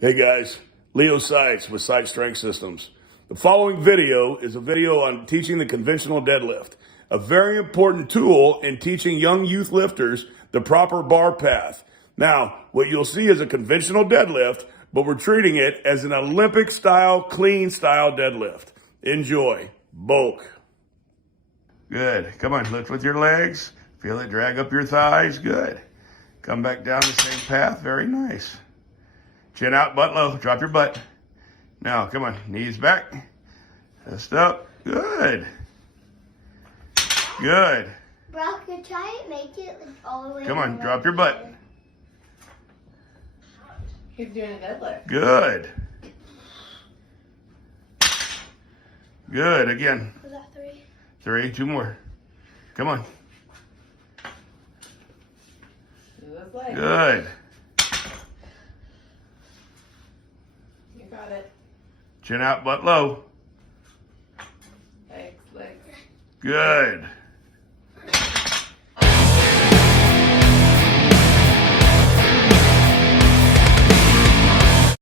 Hey guys, Leo Sites with Site Strength Systems. The following video is a video on teaching the conventional deadlift, a very important tool in teaching young youth lifters the proper bar path. Now, what you'll see is a conventional deadlift, but we're treating it as an Olympic style, clean style deadlift. Enjoy. Bulk. Good. Come on, lift with your legs. Feel it drag up your thighs. Good. Come back down the same path. Very nice. Chin out, butt low. Drop your butt. Now, come on. Knees back. Chest up. Good. Good. Brock, you try it, make it all the way. Come on, drop your butt. He's doing a deadlift. Good. Good. Again. Was that 3? 3. 2 more. Come on. Good. You got it. Chin out, butt low. Legs. Good.